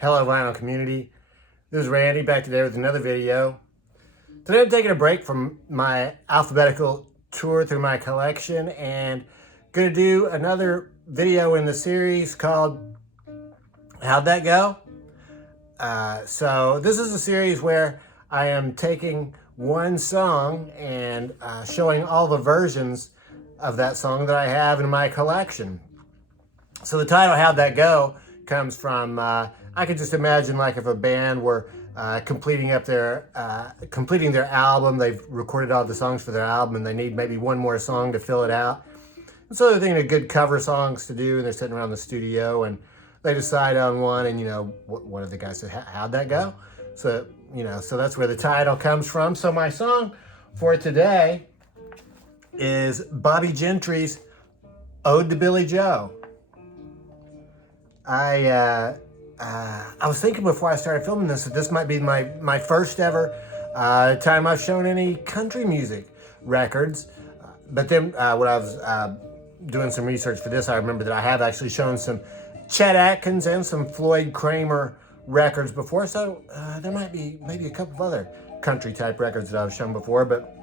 Hello vinyl community, this is Randy back today with another video. Today I'm taking a break from my alphabetical tour through my collection and going to do another video in the series called How'd That Go? So this is a series where I am taking one song and showing all the versions of that song that I have in my collection. So the title How'd That Go comes from, I could just imagine like if a band were completing their album, they've recorded all the songs for their album and they need maybe one more song to fill it out. And so they're thinking of good cover songs to do and they're sitting around the studio and they decide on one and, one of the guys said, how'd that go? So, so that's where the title comes from. So my song for today is Bobbie Gentry's Ode to Billie Joe. I was thinking before I started filming this that this might be my first ever time I've shown any country music records. But then when I was doing some research for this, I remember that I have actually shown some Chet Atkins and some Floyd Kramer records before. So there might be maybe a couple of other country type records that I've shown before. But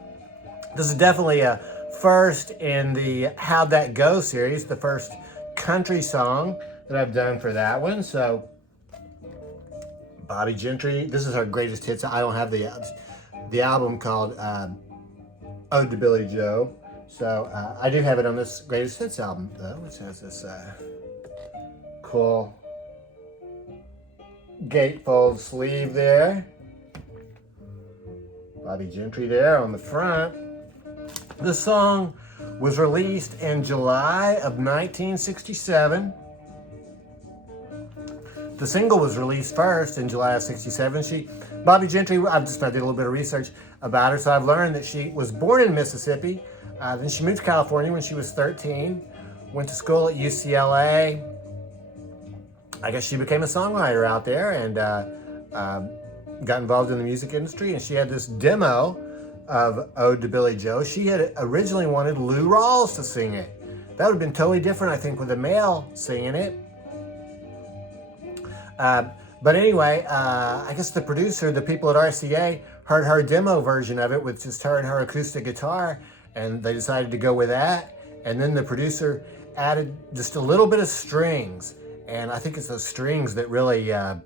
this is definitely a first in the How'd That Go series, the first country song that I've done for that one. So Bobbie Gentry, this is her greatest hits. I don't have the album called Ode to Billie Joe. So I do have it on this greatest hits album though, which has this cool gatefold sleeve there. Bobbie Gentry there on the front. The song was released in July of 1967. The single was released first in July of 67. Bobbie Gentry, I did a little bit of research about her, so I've learned that she was born in Mississippi. Then she moved to California when she was 13, went to school at UCLA. I guess she became a songwriter out there and got involved in the music industry. And she had this demo of Ode to Billie Joe. She had originally wanted Lou Rawls to sing it. That would have been totally different, I think, with a male singing it. But anyway, I guess the producer, the people at RCA, heard her demo version of it with just her and her acoustic guitar, and they decided to go with that. And then the producer added just a little bit of strings, and I think it's those strings that really add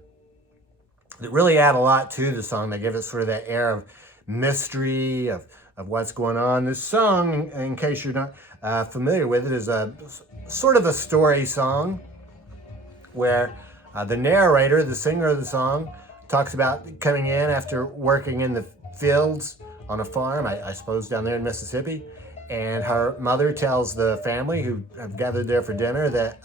a lot to the song. They give it sort of that air of mystery, of what's going on. This song, in case you're not familiar with it, is a sort of a story song where the narrator, the singer of the song, talks about coming in after working in the fields on a farm, I suppose down there in Mississippi, and her mother tells the family who have gathered there for dinner that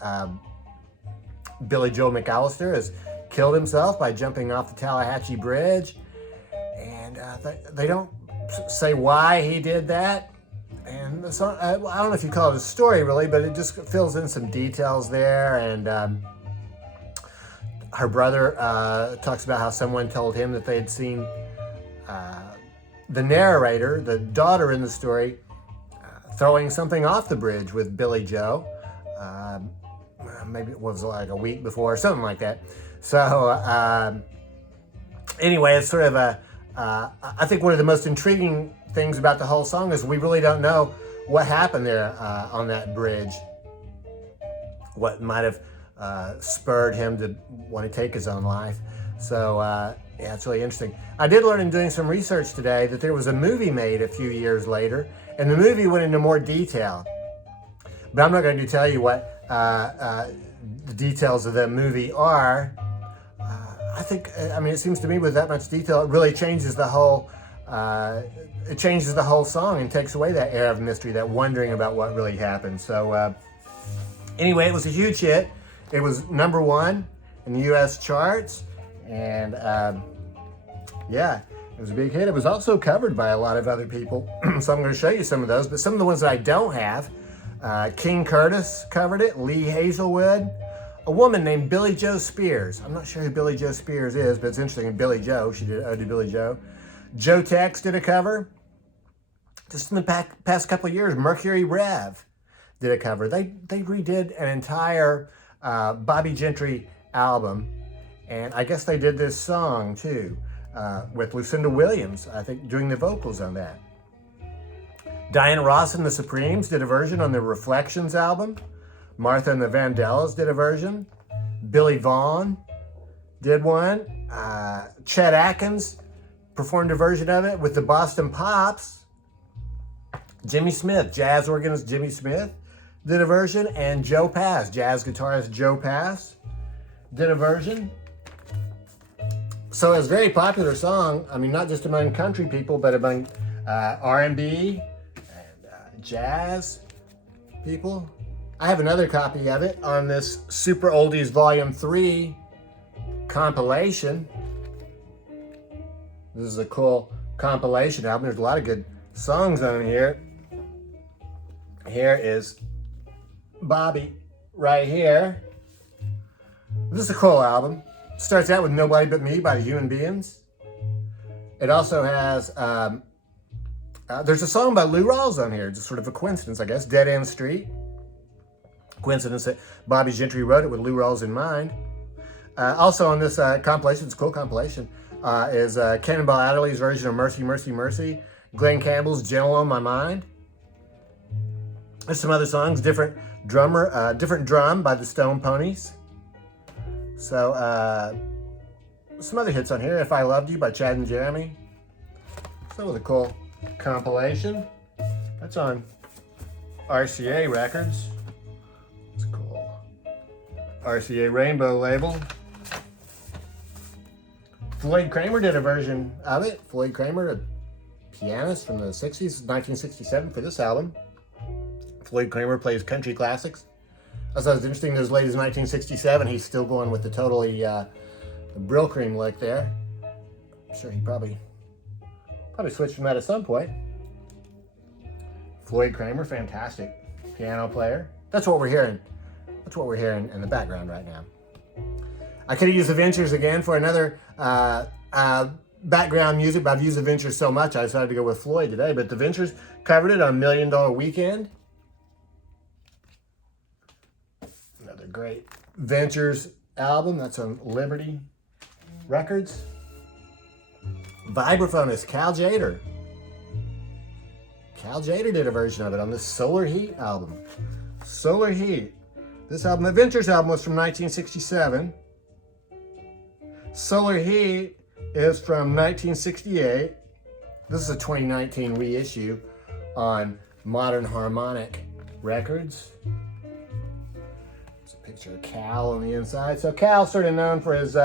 Billie Joe McAllister has killed himself by jumping off the Tallahatchie Bridge, and they don't say why he did that. And the song, I don't know if you call it a story really, but it just fills in some details there. And her brother talks about how someone told him that they had seen the narrator, the daughter in the story, throwing something off the bridge with Billie Joe. Maybe it was like a week before, something like that. So anyway, it's sort of I think one of the most intriguing things about the whole song is we really don't know what happened there on that bridge. What might have spurred him to want to take his own life. So yeah, it's really interesting. I did learn in doing some research today that there was a movie made a few years later, and the movie went into more detail. But I'm not going to tell you what the details of the movie are. I mean, it seems to me with that much detail, it really changes the whole song and takes away that air of mystery, that wondering about what really happened. So anyway, it was a huge hit. It was #1 in the U.S. charts, and yeah, it was a big hit. It was also covered by a lot of other people, so I'm going to show you some of those, but some of the ones that I don't have, King Curtis covered it, Lee Hazelwood, a woman named Billie Joe Spears. I'm not sure who Billie Joe Spears is, but it's interesting. Billie Joe, she did Ode to Billie Joe. Joe Tex did a cover. Just in the past couple of years, Mercury Rev did a cover. They redid an entire Bobbie Gentry album, And I guess they did this song too, with Lucinda Williams, I think, doing the vocals on that. Diana Ross and the Supremes did a version on the Reflections album. Martha and the Vandellas did a version. Billie Vaughn did one. Chet Atkins performed a version of it with the Boston Pops. Jimmy Smith, jazz organist Jimmy Smith, did a version. And Joe Pass, jazz guitarist Joe Pass, did a version. So it's a very popular song. I mean, not just among country people, but among R&B and jazz people. I have another copy of it on this Super Oldies Volume 3 compilation. This is a cool compilation album. There's a lot of good songs on here. Here is Bobbie right here. This is a cool album. Starts out with Nobody But Me by the Human Beings. It also has, there's a song by Lou Rawls on here, just sort of a coincidence, I guess, Dead End Street. Coincidence that Bobbie Gentry wrote it with Lou Rawls in mind. Also on this compilation, it's a cool compilation, is Cannonball Adderley's version of Mercy, Mercy, Mercy, Glenn Campbell's Gentle on My Mind. There's some other songs, different drum by the Stone Ponies. So, some other hits on here. If I Loved You by Chad and Jeremy. So, with a cool compilation. That's on RCA Records. It's cool. RCA Rainbow label. Floyd Kramer did a version of it. Floyd Kramer, a pianist from the 60s, 1967 for this album. Floyd Kramer plays country classics. I thought it was interesting that as late as 1967, he's still going with the totally Brill Cream look there. I'm sure he probably switched from that at some point. Floyd Kramer, fantastic piano player. That's what we're hearing. That's what we're hearing in the background right now. I could have used the Ventures again for another background music, but I've used the Ventures so much I decided to go with Floyd today. But the Ventures covered it on $1 Million Weekend. Another great Ventures album. That's on Liberty Records. Vibraphonist Cal Tjader. Cal Tjader did a version of it on the Solar Heat album. Solar Heat. This album, the Ventures album, was from 1967. Solar Heat is from 1968. This is a 2019 reissue on Modern Harmonic Records. There's a picture of Cal on the inside. So Cal's sort of known for his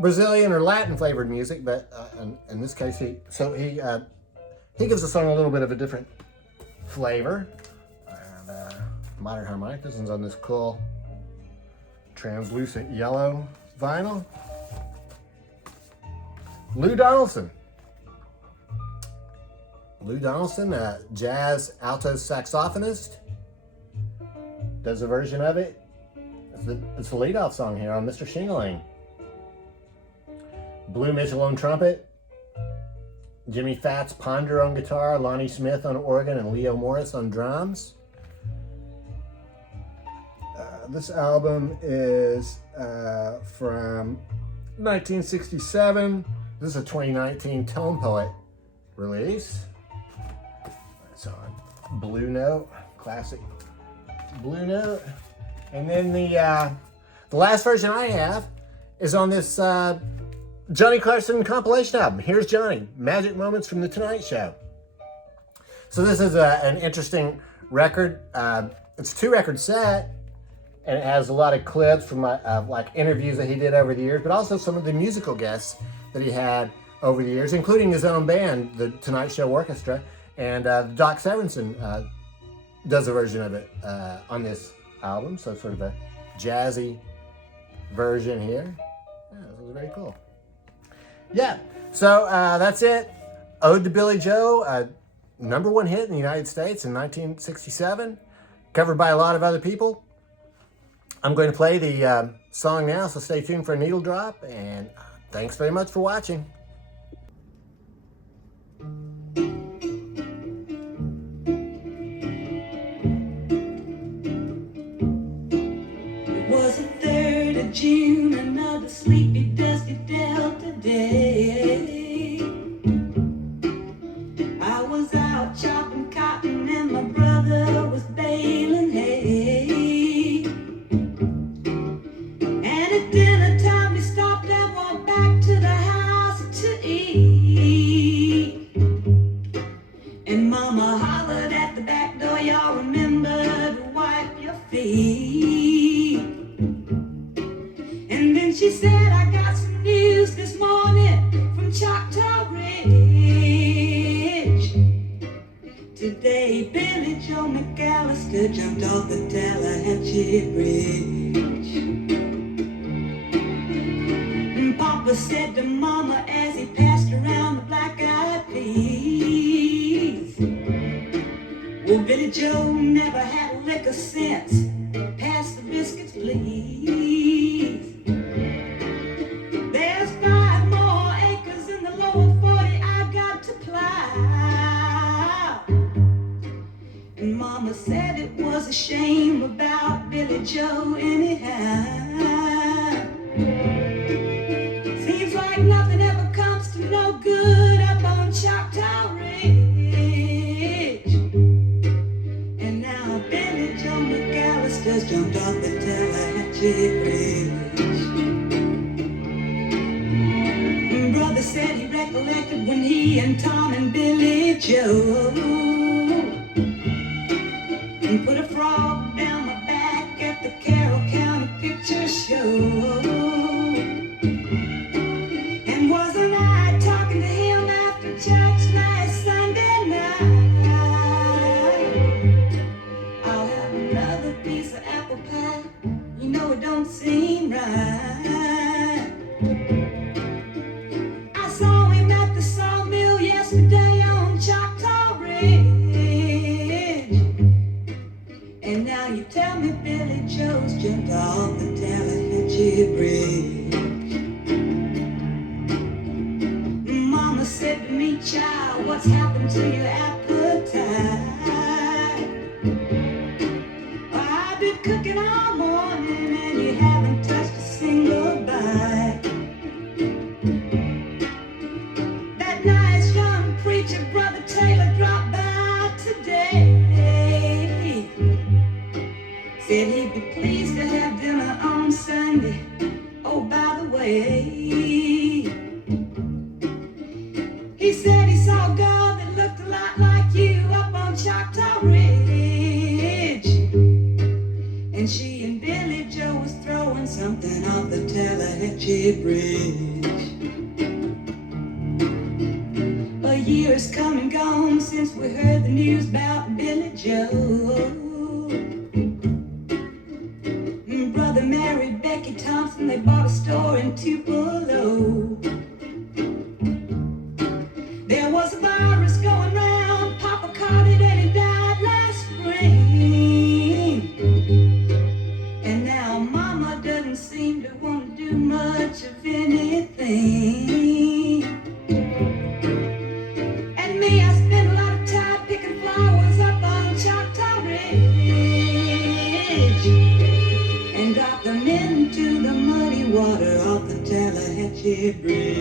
Brazilian or Latin flavored music, but in this case, he gives the song a little bit of a different flavor. And Modern Harmonic. This one's on this cool translucent yellow vinyl. Lou Donaldson. Lou Donaldson, a jazz alto saxophonist, does a version of it. It's the lead-off song here on Mr. Shingling. Blue Mitchell on trumpet, Jimmy Fats Ponder on guitar, Lonnie Smith on organ, and Leo Morris on drums. This album is from 1967. This is a 2019 Tone Poet release. It's on Blue Note, classic Blue Note. And then the last version I have is on this Johnny Carson compilation album. Here's Johnny, Magic Moments from the Tonight Show. So this is an interesting record. It's a 2-record set, and it has a lot of clips from like interviews that he did over the years, but also some of the musical guests that he had over the years, including his own band, the Tonight Show Orchestra, and Doc Severinsen does a version of it on this album. So sort of a jazzy version here. Yeah, this was very cool. Yeah, so that's it. Ode to Billie Joe, #1 hit in the United States in 1967, covered by a lot of other people. I'm going to play the song now, so stay tuned for a needle drop, and thanks very much for watching. Wasn't there June, another sleepy, dusty Delta day. I was out chopping cotton and my brother was baling hay. And at dinner time we stopped and walked back to the house to eat. And Mama hollered at the back door, y'all remember to wipe your feet. And then she said, I got some news this morning from Choctaw Ridge. Today Billie Joe McAllister jumped off the Tallahatchie Bridge. And Papa said to Mama as he passed around the black-eyed peas, well, Billie Joe never had a lick of sense. Pass the biscuits, please. There's 5 more acres in the lower 40 I got to plow. And Mama said it was a shame about Billie Joe anyhow. Seems like nothing ever comes to no good up on Choctaw Ridge. And now Billie Joe McAllister's jumped off the Tallahatchie Bridge. Brother said he recollected when he and Tom and Billie Joe put a frog down my back at the Carroll County Picture Show. And wasn't I talking to him after church last Sunday night? I'll have another piece of apple pie. You know it don't seem right. I saw him at the sawmill yesterday on Choctaw Ridge. And now you tell me Billie Joe's jumped off the Tallahatchie Bridge. Mama said to me, child, what's happened to your appetite? I've been cooking all morning and you haven't touched a single bite. That nice young preacher, Brother Taylor, dropped by today. Said he'd be pleased to have dinner on Sunday. Oh, by the way, he said he saw a girl that looked a lot like you up on Choctaw Ridge. And she and Billie Joe was throwing something off the Tallahatchie Bridge. A year's come and gone since we heard the news about Billie Joe. Brother married Becky Thompson, they bought a store in Tupelo. There was a virus going round, Papa caught it and he died last spring. And now Mama doesn't seem to want to do much of anything. And me, I spend a lot of time picking flowers up on Choctaw Ridge and drop them into the muddy water off the Tallahatchie Bridge.